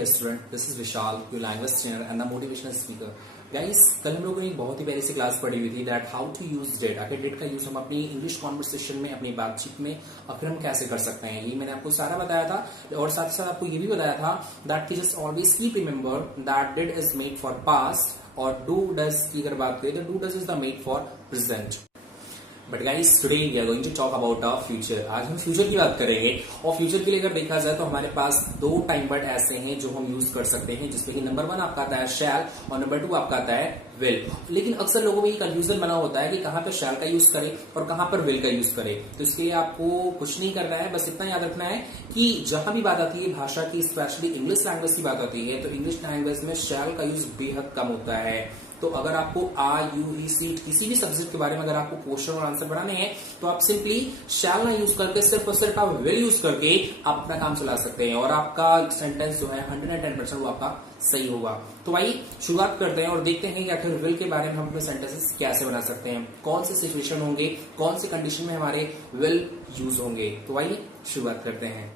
dear student, this is Vishal, your language trainer and the motivational speaker. Guys, कल हम लोगों ने एक बहुत ही प्यारी सी क्लास पढ़ी हुई थी that how to use did. आखिर डेट का यूज हम अपनी इंग्लिश कॉन्वर्सेशन में, अपनी बातचीत में आखिर हम कैसे कर सकते हैं, ये मैंने आपको सारा बताया था। और साथ ही साथ आपको ये भी बताया था that just always keep remember that did is made for past और डू डज की अगर बात करें तो do does is the made for present. But guys today we are going to talk about a future. आज हम future की बात करेंगे और फ्यूचर के लिए अगर देखा जाए तो हमारे पास दो टाइम वर्ड ऐसे हैं जो हम यूज कर सकते हैं, जिसमें कि नंबर 1 आपका आता है शैल और नंबर 2 आपका आता है विल। लेकिन अक्सर लोगों में ये कंफ्यूजन बना होता है कि कहां पे शैल का यूज करें और कहां पर विल का यूज करें। तो इसके लिए आपको कुछ नहीं करना है, बस इतना याद रखना है कि जहां भी बात आती है भाषा की, स्पेशली इंग्लिश लैंग्वेज की बात आती है, तो इंग्लिश लैंग्वेज में शैल का यूज बेहद कम होता है। तो अगर आपको सी किसी भी सब्जेक्ट के बारे में अगर आपको क्वेश्चन और आंसर बनाने हैं तो आप सिंपली शैल ना यूज करके सिर्फ और सिर्फ आप विल यूज करके आप अपना काम चला सकते हैं और आपका सेंटेंस जो है 110% वो आपका सही होगा। तो आइए शुरुआत करते हैं और देखते हैं कि आखिर विल के बारे में हम अपने सेंटेंसेस कैसे बना सकते हैं, कौन से सिचुएशन होंगे, कौन से कंडीशन में हमारे विल यूज होंगे। तो आइए शुरुआत करते हैं।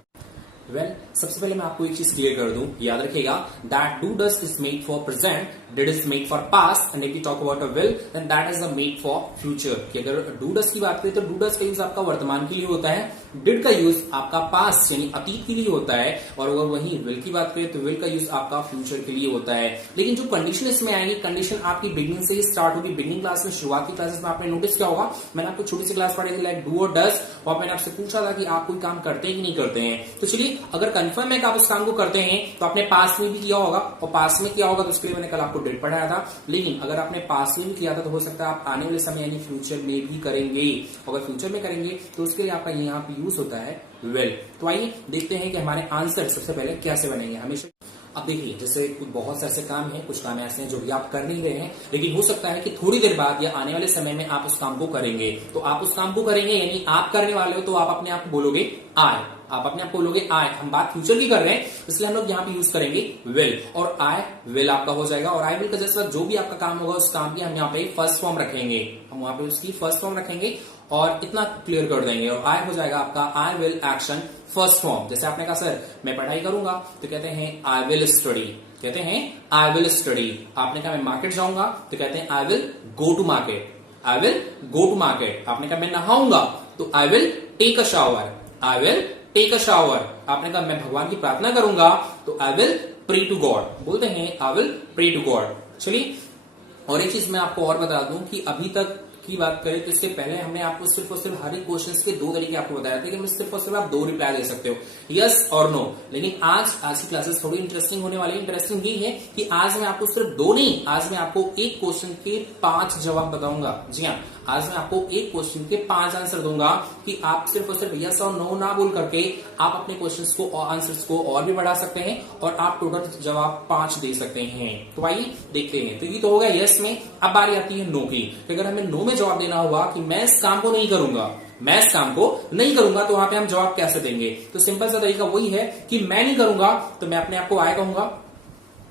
सबसे पहले मैं आपको एक चीज क्लियर कर दूं, याद रखिएगा that do does is made for present, did is made for past and if you talk about a will then that is made for future. कि अगर डू डज की बात करें तो डू डज का यूज आपका वर्तमान के लिए होता है, डिड का यूज आपका पास्ट यानी अतीत के लिए होता है, और अगर वहीं विल की बात करें तो विल का यूज आपका फ्यूचर के लिए होता है। लेकिन जो कंडीशन इसमें आएगी, कंडीशन आपकी बिगनिंग से ही स्टार्ट होगी। बिगनिंग क्लास में, शुरुआत की क्लासेस में आपने नोटिस किया होगा, मैंने आपको छोटी सी क्लास पढ़ी थी लाइक डू और डज, और मैंने आपसे पूछा था कि आप कोई काम करते हैं कि नहीं करते हैं। तो चलिए, अगर कंफर्म है कि आप उस काम को करते हैं तो आपने पास्ट में भी किया होगा, और पास्ट में किया होगा तो उसके लिए मैंने कल आपको डेट पढ़ाया था। लेकिन अगर आपने पास्ट में भी किया था तो हो सकता है आप आने वाले समय यानी फ्यूचर में भी करेंगे। अगर फ्यूचर में करेंगे तो उसके लिए आपका यहाँ पे यूज होता है विल। तो आइए देखते हैं कि हमारे आंसर सबसे पहले कैसे बनेंगे। हमेशा अब देखिए, जैसे बहुत से ऐसे काम हैं, कुछ काम ऐसे हैं जो भी आप कर नहीं रहे हैं, लेकिन हो सकता है कि थोड़ी देर बाद या आने वाले समय में आप उस काम को करेंगे। तो आप उस काम को करेंगे यानी आप करने वाले हो, तो आप अपने आप को बोलोगे आई, आप अपने आप को बोलोगे आई। हम बात फ्यूचर की कर रहे हैं इसलिए हम लोग यहाँ पे यूज करेंगे विल, और आई विल आपका हो जाएगा। और आई विल का जैसा जो भी आपका काम होगा उस काम की हम यहाँ पे फर्स्ट फॉर्म रखेंगे, हम वहां पे उसकी फर्स्ट फॉर्म रखेंगे और इतना क्लियर कर देंगे, और आई हो जाएगा आपका I will action first form. जैसे आपने कहा सर मैं पढ़ाई करूंगा तो कहते हैं आई विल स्टडी, कहते हैं आई विल स्टडी। आपने कहा मैं मार्केट जाऊंगा तो कहते हैं I will go to market, I will go to market. आपने कहा मैं नहाऊंगा तो I will take a shower, I will take a shower. आपने कहा मैं भगवान की प्रार्थना करूंगा तो I will pray to God, बोलते हैं I will pray to God. चलिए, और एक चीज मैं आपको और बता दूं कि अभी तक की बात करें तो इसके पहले हमने आपको सिर्फ और सिर्फ हर एक क्वेश्चन के दो तरीके आपको बताया था कि सिर्फ और सिर्फ आप 2 रिप्लाई दे सकते हो, यस और नो। लेकिन आज की क्लासेस थोड़ी इंटरेस्टिंग होने वाली है। इंटरेस्टिंग ये है कि आज मैं आपको सिर्फ 2 नहीं, आज मैं आपको एक क्वेश्चन के 5 जवाब बताऊंगा। जी हाँ, आज मैं आपको एक क्वेश्चन के 5 आंसर दूंगा कि आप सिर्फ और सिर्फ यस और नो ना बोल करके आप अपने क्वेश्चंस को और आंसर्स को और भी बढ़ा सकते हैं और आप टोटल जवाब 5 दे सकते हैं। तो आइए देखते हैं। तो ये तो होगा यस में। अब बारी आती है नो की। तो अगर हमें नो में जवाब देना होगा कि मैं इस काम को नहीं करूंगा, मैं इस काम को नहीं करूंगा, तो वहां पे हम जवाब कैसे देंगे? तो सिंपल सा तरीका वही है कि मैं नहीं करूंगा तो मैं अपने आप को आए कहूंगा,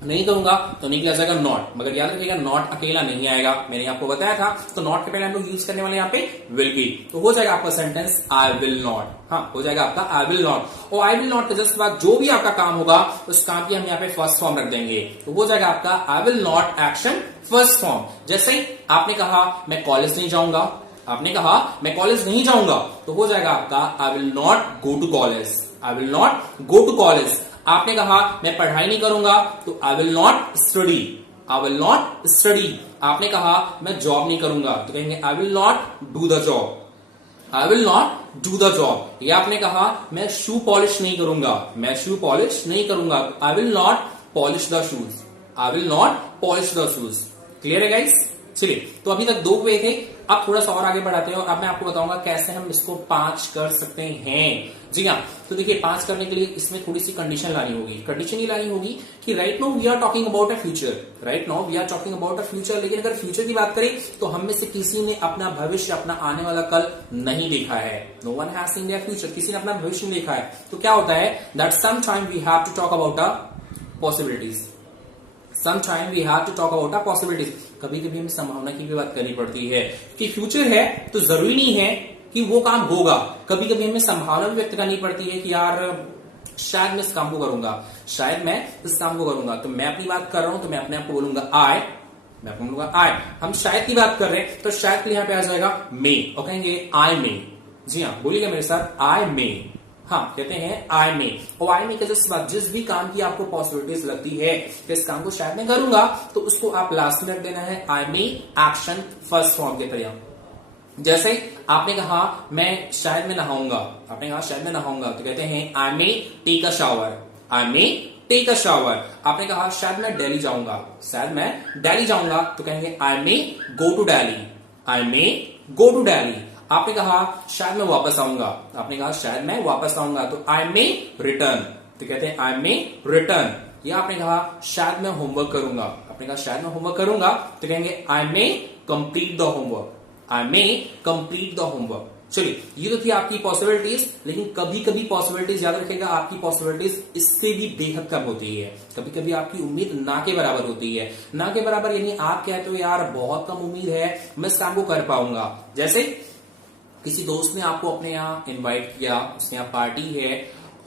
नहीं करूंगा तो निकला जाएगा नॉट। मगर याद रखिएगा नॉट अकेला नहीं आएगा, मैंने आपको बताया था। तो नॉट के पहले हम लोग यूज करने वाले यहाँ पे विल बी, तो हो जाएगा आपका सेंटेंस आई विल नॉट। हाँ, हो जाएगा आपका आई विल नॉट। और आई विल नॉट के जस्ट बाद जो भी आपका काम होगा उस काम की हम यहाँ पे फर्स्ट फॉर्म रख देंगे, तो हो जाएगा आपका I will not action first form. जैसे आपने कहा मैं कॉलेज नहीं जाऊंगा, आपने कहा मैं कॉलेज नहीं जाऊंगा, तो हो जाएगा आपका I will not go to college, I will not go to college. आपने कहा मैं पढ़ाई नहीं करूंगा तो I will not study, I will not study. आपने कहा मैं जॉब नहीं करूंगा तो कहेंगे I will not do the job, I will not do the job. या आपने कहा मैं शू पॉलिश नहीं करूंगा, मैं शू पॉलिश नहीं करूंगा, आई will not polish the shoes, I will not polish the shoes. Clear है गाइस? चलिए, तो अभी तक 2 वे थे, अब थोड़ा सा और आगे बढ़ाते हैं और अब मैं आपको बताऊंगा कैसे हम इसको 5 कर सकते हैं। जी हाँ, तो देखिए 5 करने के लिए इसमें थोड़ी सी कंडीशन लानी होगी। कंडीशन ये लानी होगी कि right now we are talking about a future, right now we are talking about a future. लेकिन अगर फ्यूचर की बात करें तो हम में से किसी ने अपना भविष्य, अपना आने वाला कल नहीं देखा है। No one has seen their future, किसी ने अपना भविष्य नहीं देखा है। तो क्या होता है that some time we have to talk about a possibilities, Sometime we have to talk about our possibilities. कभी कभी हमें संभावना की भी बात करनी पड़ती है कि फ्यूचर है तो जरूरी नहीं है कि वो काम होगा। कभी कभी हमें संभावना भी व्यक्त करनी पड़ती है कि यार शायद मैं इस काम को करूंगा, शायद मैं इस काम को करूंगा। तो मैं अपनी बात कर रहा हूं तो मैं अपने आप को बोलूंगा आई, मैं आपको बोलूंगा आई। हम शायद की बात कर रहे हैं तो शायद के लिए यहां पे आ जाएगा मे, और कहेंगे आई मे। जी हाँ, बोलिएगा मेरे साथ, आई मे। हाँ, कहते हैं आई मे। और आई मे के जस्ट बाद जिस भी काम की आपको पॉसिबिलिटीज लगती है कि इस काम को शायद मैं करूंगा, तो उसको आप लास्ट में रख देना है आई मे एक्शन फर्स्ट फॉर्म के तरह। जैसे आपने कहा मैं शायद में नहाऊंगा, आपने कहा शायद मैं नहाऊंगा, तो कहते हैं I may take a shower, I may take a shower. आपने कहा शायद मैं दिल्ली जाऊंगा, शायद मैं दिल्ली जाऊंगा, तो कहेंगे I may go to Delhi, I may go to Delhi. आपने कहा शायद मैं वापस आऊंगा, आपने कहा शायद मैं वापस आऊंगा, तो आई मे रिटर्न, तो कहते हैं आई मे रिटर्न। या आपने कहा शायद मैं होमवर्क करूंगा, आपने कहा शायद मैं होमवर्क करूंगा, तो कहेंगे I may complete the homework, I may complete the homework. चलिए, ये तो थी आपकी पॉसिबिलिटीज, लेकिन कभी कभी पॉसिबिलिटीज याद रखेगा आपकी पॉसिबिलिटीज इससे भी बेहद कम होती है। कभी कभी आपकी उम्मीद ना के बराबर होती है। ना के बराबर यानी आप कहते हो यार बहुत कम उम्मीद है मैं इस काम को कर पाऊंगा। जैसे किसी दोस्त ने आपको अपने यहाँ इन्वाइट किया, उसके यहाँ पार्टी है,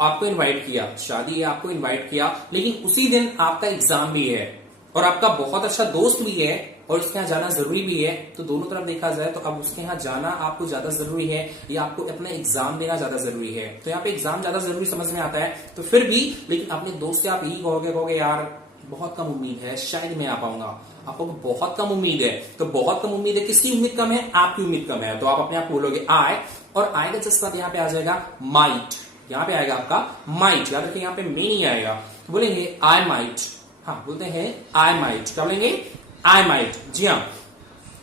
आपको इन्वाइट किया, शादी है, आपको इन्वाइट किया, लेकिन उसी दिन आपका एग्जाम भी है और आपका बहुत अच्छा दोस्त भी है और उसके यहाँ जाना जरूरी भी है। तो दोनों तरफ देखा जाए तो अब उसके यहाँ जाना आपको ज्यादा जरूरी है या आपको अपना एग्जाम देना ज्यादा जरूरी है? तो यहाँ पे एग्जाम ज्यादा जरूरी समझ में आता है। तो फिर भी लेकिन अपने दोस्त से आप यही कहोगे यार बहुत कम उम्मीद है, शायद मैं आ पाऊंगा। आपको बहुत कम उम्मीद है, तो बहुत कम उम्मीद है, किसकी उम्मीद कम है? आपकी उम्मीद कम है। तो आप अपने आप बोलोगे आई, और आई का जस्ट यहाँ पे आ जाएगा माइट, यहाँ पे आएगा आपका माइट। याद रखिए यहाँ पे मे नहीं आएगा, तो बोलेंगे आई माइट। हाँ, बोलते हैं आई माइट, क्या बोलेंगे? I might. जी हाँ,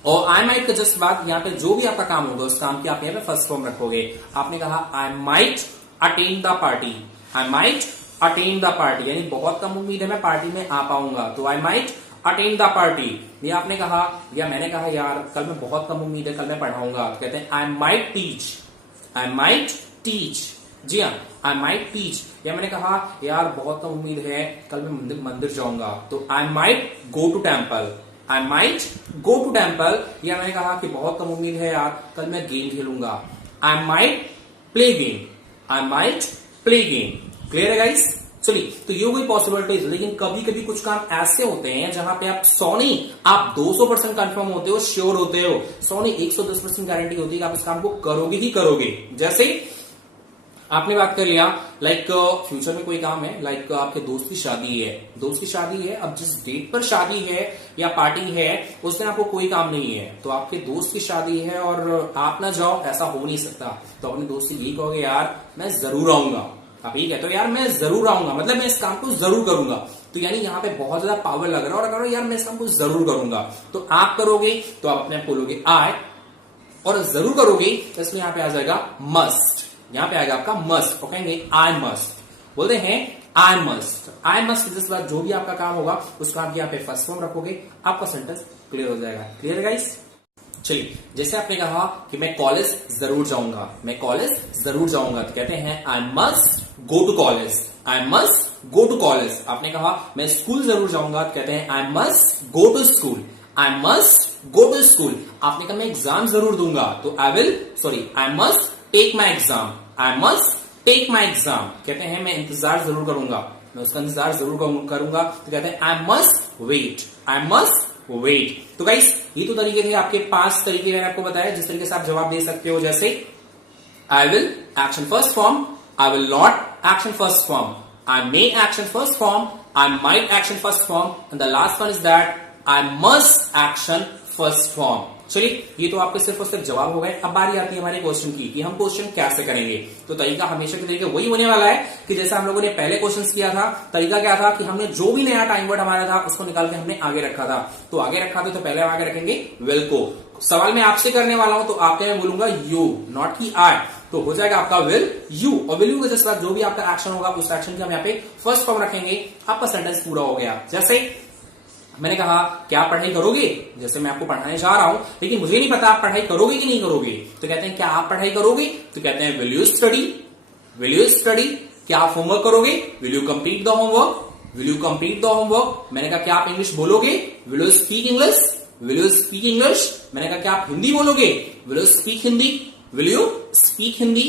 और आई माइट का जस्ट बाद यहाँ पे जो भी आपका काम होगा उस काम की आप यहाँ पे फर्स्ट फॉर्म रखोगे। आपने कहा I might attend the party, I might attend the party, यानी बहुत कम उम्मीद है मैं पार्टी में आ पाऊंगा, तो I might attend the party. या आपने कहा या मैंने कहा यार कल में बहुत कम उम्मीद है, कल मैं पढ़ाऊंगा, तो कहते हैं I might teach, I might teach. जी हाँ, आई माइट टीच। या मैंने कहा यार बहुत कम उम्मीद है कल मैं मंदिर जाऊंगा, तो I might go to temple, I might go to temple. या मैंने कहा कि बहुत कम उम्मीद है यार कल मैं गेम खेलूंगा, I might play game, I might play game. Clear है गाइस? चलिए, तो ये हो गई पॉसिबिलिटीज। लेकिन कभी कभी कुछ काम ऐसे होते हैं जहां पे आप 100 नहीं, आप 200% कंफर्म होते हो, श्योर होते हो। 100 नहीं 110% गारंटी होती है कि आप इस काम को करोगे ही करोगे। जैसे आपने बात कर लिया लाइक फ्यूचर में कोई काम है, लाइक आपके दोस्त की शादी है, दोस्त की शादी है, अब जिस डेट पर शादी है या पार्टी है उस दिन आपको कोई काम नहीं है, तो आपके दोस्त की शादी है और आप ना जाओ, ऐसा हो नहीं सकता। तो अपने दोस्त से यही कहोगे यार मैं जरूर आऊंगा, आप यही कहते हो यार मैं जरूर आऊंगा, मतलब मैं इस काम को जरूर करूंगा। तो यानी यहाँ पे बहुत ज्यादा पावर लग रहा है और करो यार मैं इस काम को जरूर करूंगा, तो आप करोगे तो आप अपने आप बोलोगे आई, और जरूर करोगे तो इसलिए यहाँ पे आ जाएगा मस्ट, यहाँ पे आएगा आपका मस्ट, और कहेंगे आई मस्ट, बोलते हैं आई मस्ट। आई मस्ट जिस बात जो भी आपका काम होगा उसका आप यहाँ पे फर्स्ट फॉर्म रखोगे, आपका सेंटेंस क्लियर हो जाएगा। क्लियर है गाइस? चलिए, जैसे आपने कहा कि मैं कॉलेज जरूर जाऊंगा, मैं कॉलेज जरूर जाऊंगा, तो कहते हैं I must go to college, I must go to college. आपने कहा मैं स्कूल जरूर जाऊंगा, तो कहते हैं I must go to school, I must go to school. आपने कहा मैं एग्जाम जरूर दूंगा, तो I must take my exam, I must take my exam. कहते हैं मैं इंतजार जरूर करूंगा, मैं उसका इंतजार जरूर करूंगा, तो कहते हैं I must wait, I must wait. तो गाइस ये तो तरीके थे आपके 5 तरीके मैंने आपको बताया जिस तरीके से आप जवाब दे सकते हो। जैसे I will action first form, I will not action first form, I may action first form, I might action first form, and the last one is that I must action first form. चलिए, ये तो आपके सिर्फ और सिर्फ जवाब हो गए। अब बारी आती है हमारे क्वेश्चन की कि हम क्वेश्चन कैसे करेंगे। तो तरीका हमेशा के तरीके वही होने वाला है कि जैसा हम लोगों ने पहले क्वेश्चन किया था। तरीका क्या था कि हमने जो भी नया टाइम वर्ड हमारा था उसको निकाल के हमने आगे रखा था। तो आगे रखा था तो पहले हम आगे रखेंगे विल को। सवाल मैं आपसे करने वाला हूं तो आपके मैं बोलूंगा यू, नॉट की आई, तो हो जाएगा आपका विल यू। और विल यू के जस्ट जो भी आपका एक्शन होगा उस एक्शन की हम यहाँ पे फर्स्ट फॉर्म रखेंगे, आपका सेंटेंस पूरा हो गया। जैसे मैंने कहा क्या आप पढ़ाई करोगे, जैसे मैं आपको पढ़ाने जा रहा हूं लेकिन मुझे नहीं पता आप पढ़ाई करोगे कि नहीं करोगे, तो कहते हैं क्या आप पढ़ाई करोगे, तो कहते हैं will you study, will you study. क्या आप होमवर्क करोगे, will you complete the homework, will you complete the homework. मैंने कहा क्या आप इंग्लिश बोलोगे, will you speak English, will you speak English. मैंने कहा क्या आप हिंदी बोलोगे, will you speak Hindi, will you speak Hindi.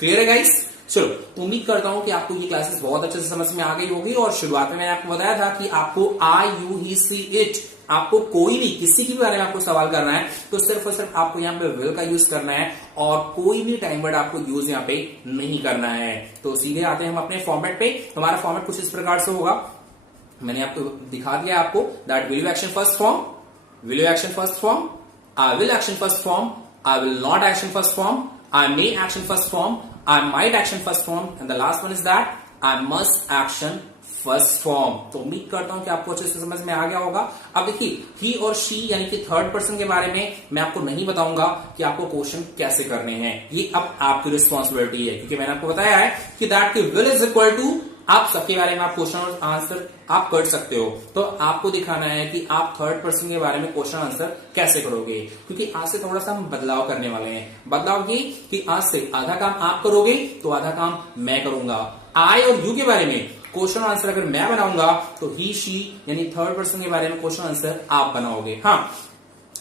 Clear है गाइस? चलो, उम्मीद करता हूं कि आपको ये क्लासेस बहुत अच्छे से समझ में आ गई होगी। और शुरुआत में मैंने आपको बताया था कि आपको आई यू ही सी इट, आपको कोई भी किसी के भी बारे में आपको सवाल करना है तो सिर्फ और सिर्फ आपको यहाँ पे विल का यूज करना है और कोई भी टाइम वर्ड आपको यूज यहाँ पे नहीं करना है। तो सीधे आते हैं हम अपने फॉर्मेट पे। हमारा फॉर्मेट कुछ इस प्रकार से होगा, मैंने आपको दिखा दिया आपको that will you action first form, will you action first form, I will action first form, I will not action first form, I may action first form, I might action first form, and the last one is that I must action first form। तो उम्मीद करता हूं कि आपको अच्छे से समझ में आ गया होगा। अब देखिए, ही और शी यानी कि थर्ड पर्सन के बारे में मैं आपको नहीं बताऊंगा कि आपको क्वेश्चन कैसे करने हैं, ये अब आपकी रिस्पॉन्सिबिलिटी है, क्योंकि मैंने आपको बताया है कि दैट की विल इज इक्वल टू आप सबके बारे में आप क्वेश्चन और आंसर आप कर सकते हो। तो आपको दिखाना है कि आप थर्ड पर्सन के बारे में क्वेश्चन आंसर कैसे करोगे, क्योंकि आज से थोड़ा सा हम बदलाव करने वाले हैं। बदलाव ये कि आज से आधा काम आप करोगे तो आधा काम मैं करूंगा। आई और यू के बारे में क्वेश्चन आंसर अगर मैं बनाऊंगा तो ही शी यानी थर्ड पर्सन के बारे में क्वेश्चन आंसर आप बनाओगे। हाँ,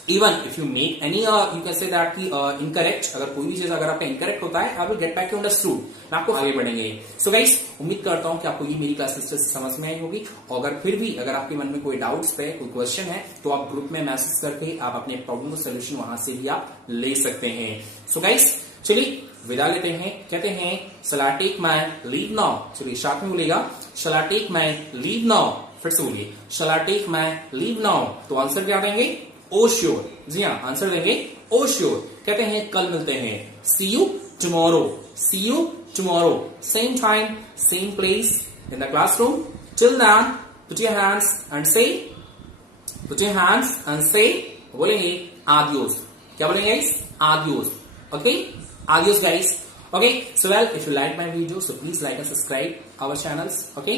even if you make any you can say that की इनकरेक्ट, अगर कोई भी चीज अगर आपका इनकरेक्ट होता है I will get back to understood, मैं आपको आगे बढ़ेंगे। सो गाइस, उम्मीद करता हूं कि आपको ये मेरी क्लासेस समझ में आई होगी। और अगर फिर भी अगर आपके मन में कोई डाउट्स पे कोई क्वेश्चन है तो आप ग्रुप में मैसेज करके आप अपने प्रॉब्लम का सोल्यूशन वहां से भी आप ले सकते हैं। सो गाइस, चलिए विदा लेते हैं। कहते हैं shall I take my leave now, चलिए साथ में बोलेगा shall I take my leave now, फिर से बोलिए shall I take my leave now. तो आंसर क्या देंगे? ओ श्योर। जी हाँ, आंसर देंगे ओ श्योर। कहते हैं कल मिलते हैं, see you tomorrow, see you tomorrow, same time same place in the classroom. Till then put your hands and say, put your hands and say, बोलेंगे आदियोस। क्या बोलेंगे guys? Adios. Okay, adios guys. Okay, so well, if you like my video, so please like and subscribe our channels. Okay.